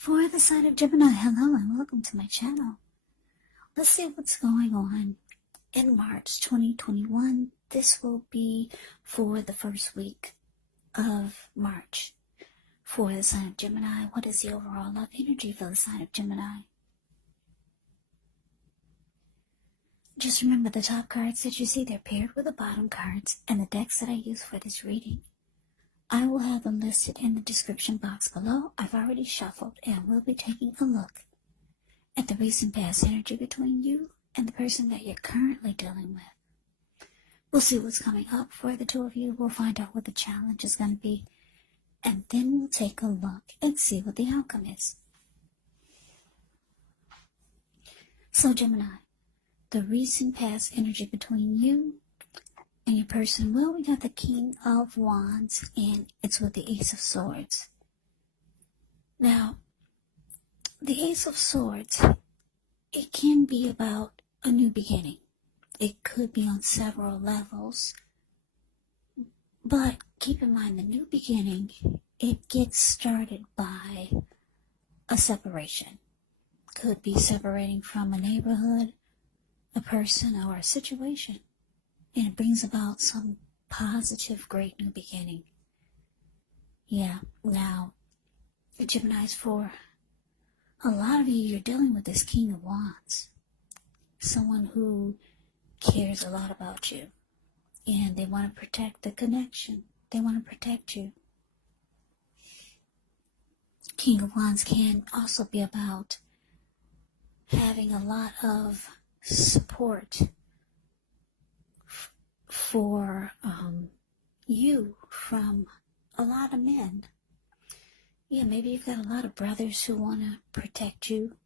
For the sign of Gemini, hello and welcome to my channel. Let's see what's going on in March 2021. This will be for the first week of March. For the sign of Gemini, what is the overall love energy for the sign of Gemini? Just remember the top cards that you see, they're paired with the bottom cards and the decks that I use for this reading. I will have them listed in the description box below. I've already shuffled and we'll be taking a look at the recent past energy between you and the person that you're currently dealing with. We'll see what's coming up for the two of you. We'll find out what the challenge is going to be. And then we'll take a look and see what the outcome is. So Gemini, the recent past energy between you and your person, well, we got the King of Wands, and it's with the Ace of Swords. Now, the Ace of Swords, it can be about a new beginning. It could be on several levels. But keep in mind, the new beginning, it gets started by a separation. Could be separating from a neighborhood, a person, or a situation. And it brings about some positive, great new beginning. Yeah, now, Geminis, for a lot of you, you're dealing with this King of Wands. Someone who cares a lot about you. And they want to protect the connection. They want to protect you. King of Wands can also be about having a lot of support for you from a lot of men. Yeah, maybe you've got a lot of brothers who want to protect you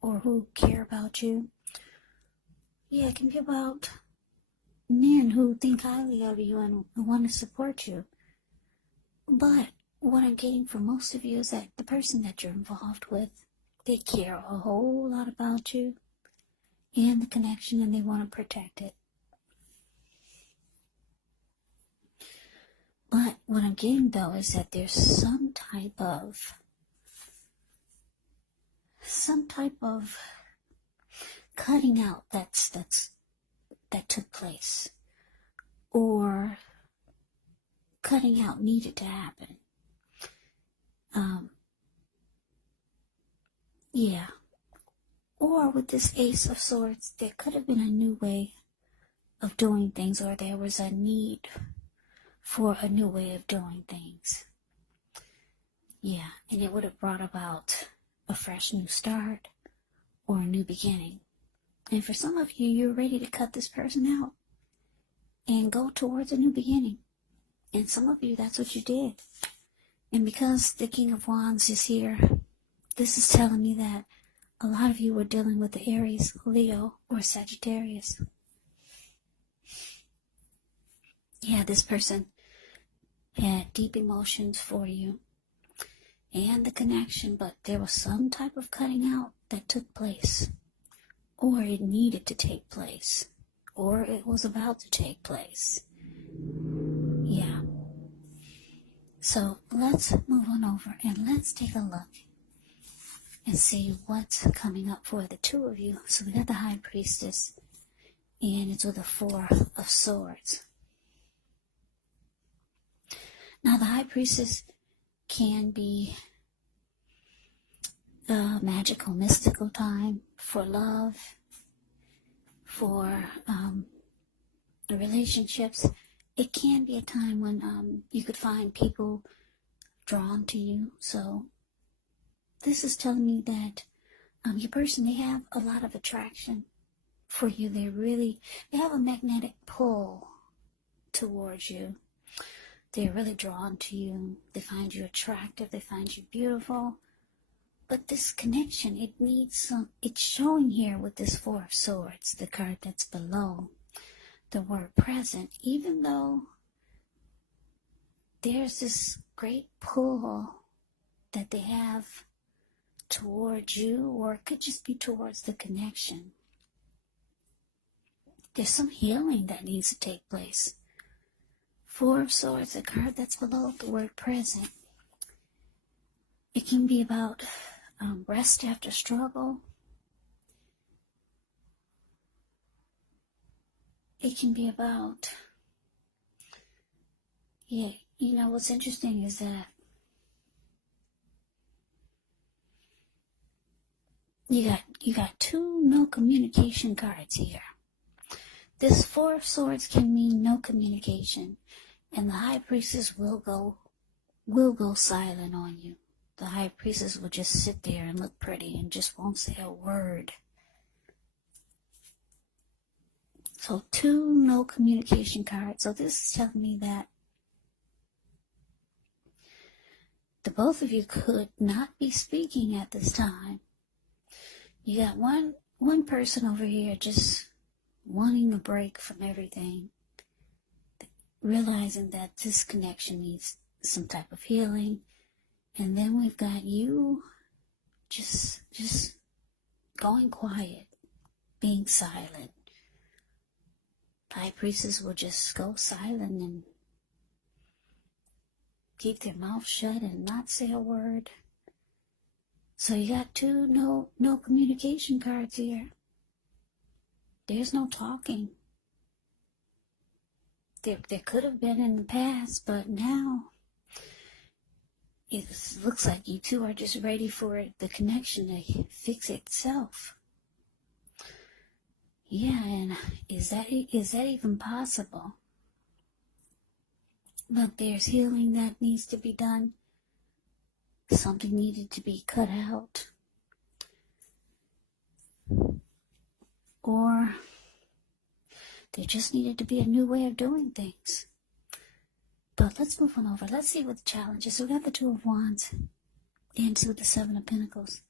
or who care about you. Yeah, it can be about men who think highly of you and want to support you. But what I'm getting from most of you is that the person that you're involved with, they care a whole lot about you and the connection, and they want to protect it. But what I'm getting, though, is that there's some type of cutting out that took place, or cutting out needed to happen. Yeah. Or with this Ace of Swords, there could have been a new way of doing things, or there was a need for a new way of doing things. Yeah, and it would have brought about a fresh new start or a new beginning. And for some of you, you're ready to cut this person out and go towards a new beginning. And some of you, that's what you did. And because the King of Wands is here, this is telling me that a lot of you were dealing with the Aries, Leo, or Sagittarius. Yeah, this person had deep emotions for you and the connection, but there was some type of cutting out that took place, or it needed to take place, or it was about to take place. Yeah. So let's move on over and let's take a look and see what's coming up for the two of you. So we got the High Priestess, and it's with the Four of Swords. Now, the High Priestess can be a magical, mystical time for love, for relationships. It can be a time when you could find people drawn to you. So this is telling me that your person, they have a lot of attraction for you. They have a magnetic pull towards you. They're really drawn to you. They find you attractive. They find you beautiful. But this connection, it's showing here with this Four of Swords, the card that's below the word present, even though there's this great pull that they have towards you, or it could just be towards the connection. There's some healing that needs to take place. Four of Swords, the card that's below the word present. It can be about rest after struggle. It can be about, what's interesting is that you got two no communication cards here. This Four of Swords can mean no communication, and the High Priestess will go silent on you. The High Priestess will just sit there and look pretty and just won't say a word. So two no communication cards. So this is telling me that the both of you could not be speaking at this time. You got one person over here just wanting a break from everything, realizing that this connection needs some type of healing. And then we've got you just going quiet, being silent. High Priestess will just go silent and keep their mouth shut and not say a word. So you got two no communication cards here. There's no talking. There could have been in the past, but now it looks like you two are just ready for the connection to fix itself. Yeah, and is that even possible? Look, there's healing that needs to be done. Something needed to be cut out. Or there just needed to be a new way of doing things. But let's move on over. Let's see what the challenge is. So we got the Two of Wands into the Seven of Pentacles.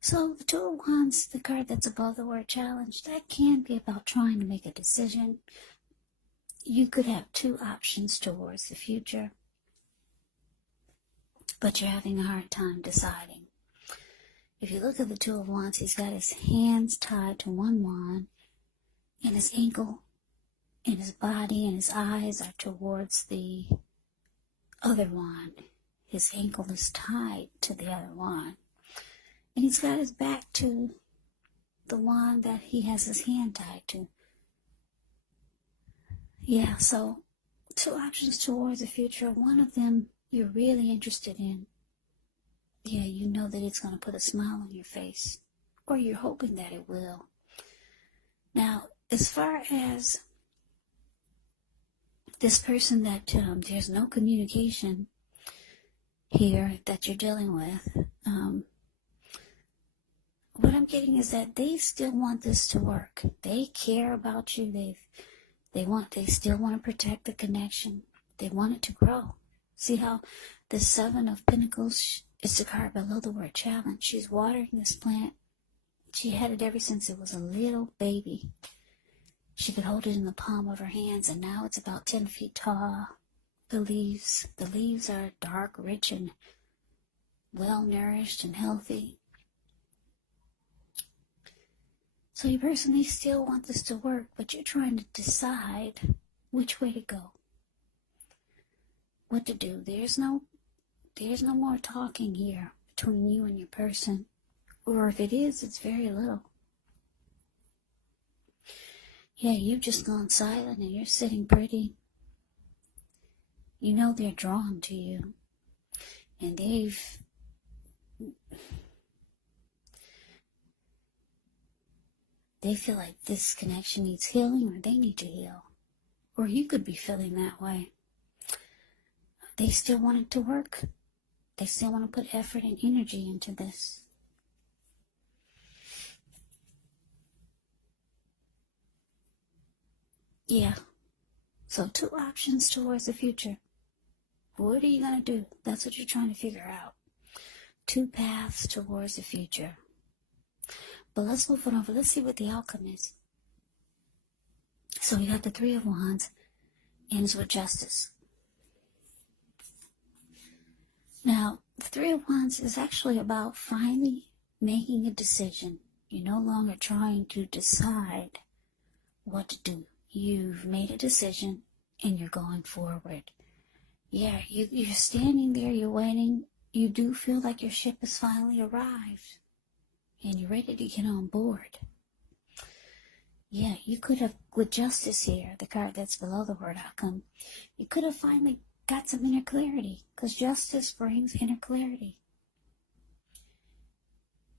So the Two of Wands, the card that's above the word challenge, that can be about trying to make a decision. You could have two options towards the future, but you're having a hard time deciding. If you look at the Two of Wands, he's got his hands tied to one wand, and his ankle and his body and his eyes are towards the other wand. His ankle is tied to the other wand. And he's got his back to the wand that he has his hand tied to. Yeah, so two options towards the future. One of them you're really interested in. Yeah, you know that it's going to put a smile on your face. Or you're hoping that it will. Now, as far as this person that there's no communication here that you're dealing with, what I'm getting is that they still want this to work. They care about you. They still want to protect the connection. They want it to grow. See how the Seven of Pentacles is the card below the word challenge. She's watering this plant. She had it ever since it was a little baby. She could hold it in the palm of her hands, and now it's about 10 feet tall. The leaves are dark, rich, and well-nourished and healthy. So you personally still want this to work, but you're trying to decide which way to go. What to do. There's no more talking here between you and your person. Or if it is, it's very little. Yeah, you've just gone silent and you're sitting pretty. You know they're drawn to you. And they feel like this connection needs healing, or they need to heal. Or you could be feeling that way. They still want it to work. They still want to put effort and energy into this. Yeah. So two options towards the future. What are you going to do? That's what you're trying to figure out. Two paths towards the future. But let's move on over. Let's see what the outcome is. So we got the Three of Wands ends with Justice. Now, the Three of Wands is actually about finally making a decision. You're no longer trying to decide what to do. You've made a decision and you're going forward. Yeah, you're standing there, you're waiting, you do feel like your ship has finally arrived and you're ready to get on board. Yeah, you could have, with justice here, the card that's below the word outcome, you could have finally got some inner clarity, because justice brings inner clarity.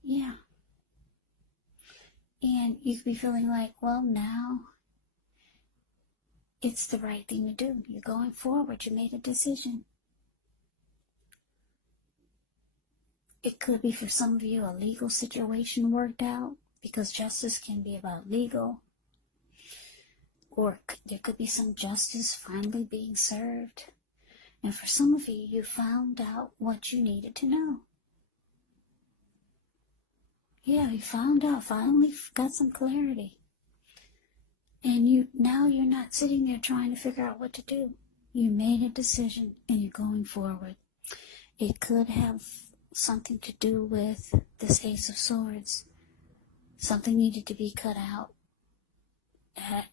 Yeah. And you could be feeling like, well, now it's the right thing to do. You're going forward. You made a decision. It could be for some of you a legal situation worked out, because justice can be about legal. Or there could be some justice finally being served. And for some of you, you found out what you needed to know. Yeah, you found out, finally got some clarity. And now you're not sitting there trying to figure out what to do. You made a decision and you're going forward. It could have something to do with this Ace of Swords. Something needed to be cut out. I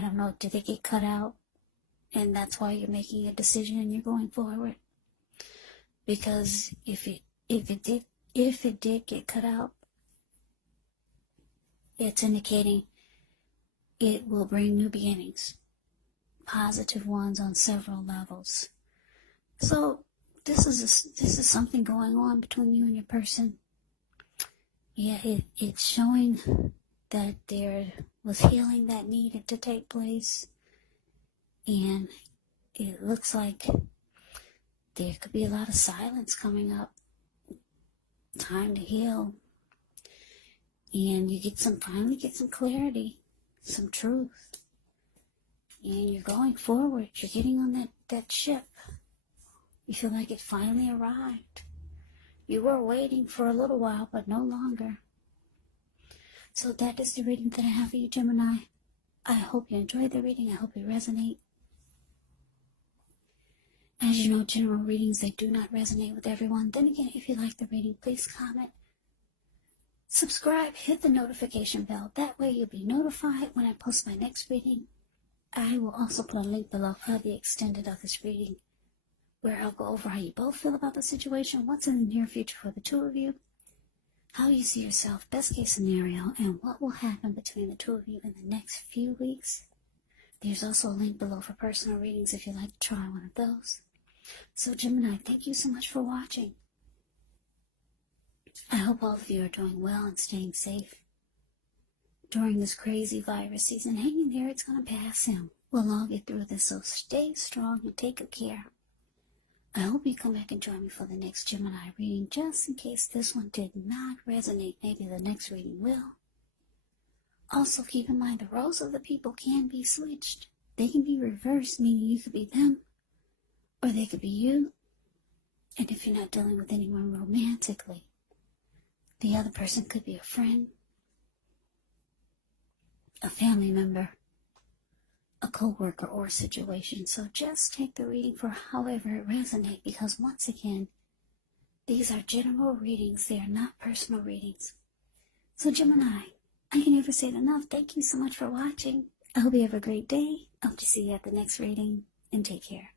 don't know, did it get cut out? And that's why you're making a decision and you're going forward. Because if it did get cut out, it's indicating it will bring new beginnings, positive ones on several levels. So this is something going on between you and your person. Yeah, it's showing that there was healing that needed to take place, and it looks like there could be a lot of silence coming up. Time to heal, and you finally get some clarity, some truth, and you're going forward. You're getting on that ship. You feel like it finally arrived. You were waiting for a little while, but no longer. So that is the reading that I have for you, Gemini. I hope you enjoyed the reading. I hope you resonate. As you know, general readings, they do not resonate with everyone. Then again, if you like the reading, please comment, subscribe, hit the notification bell. That way you'll be notified when I post my next reading. I will also put a link below for the extended of this reading, where I'll go over how you both feel about the situation, what's in the near future for the two of you, how you see yourself, best case scenario, and what will happen between the two of you in the next few weeks. There's also a link below for personal readings if you'd like to try one of those. So Gemini, thank you so much for watching. I hope all of you are doing well and staying safe during this crazy virus season. Hang in there, it's going to pass him. We'll all get through this, so stay strong and take good care. I hope you come back and join me for the next Gemini reading, just in case this one did not resonate. Maybe the next reading will. Also, keep in mind the roles of the people can be switched. They can be reversed, meaning you could be them, or they could be you. And if you're not dealing with anyone romantically, the other person could be a friend, a family member, a co-worker, or a situation. So just take the reading for however it resonates, because once again, these are general readings. They are not personal readings. So Gemini, I can never say it enough. Thank you so much for watching. I hope you have a great day. I hope to see you at the next reading, and take care.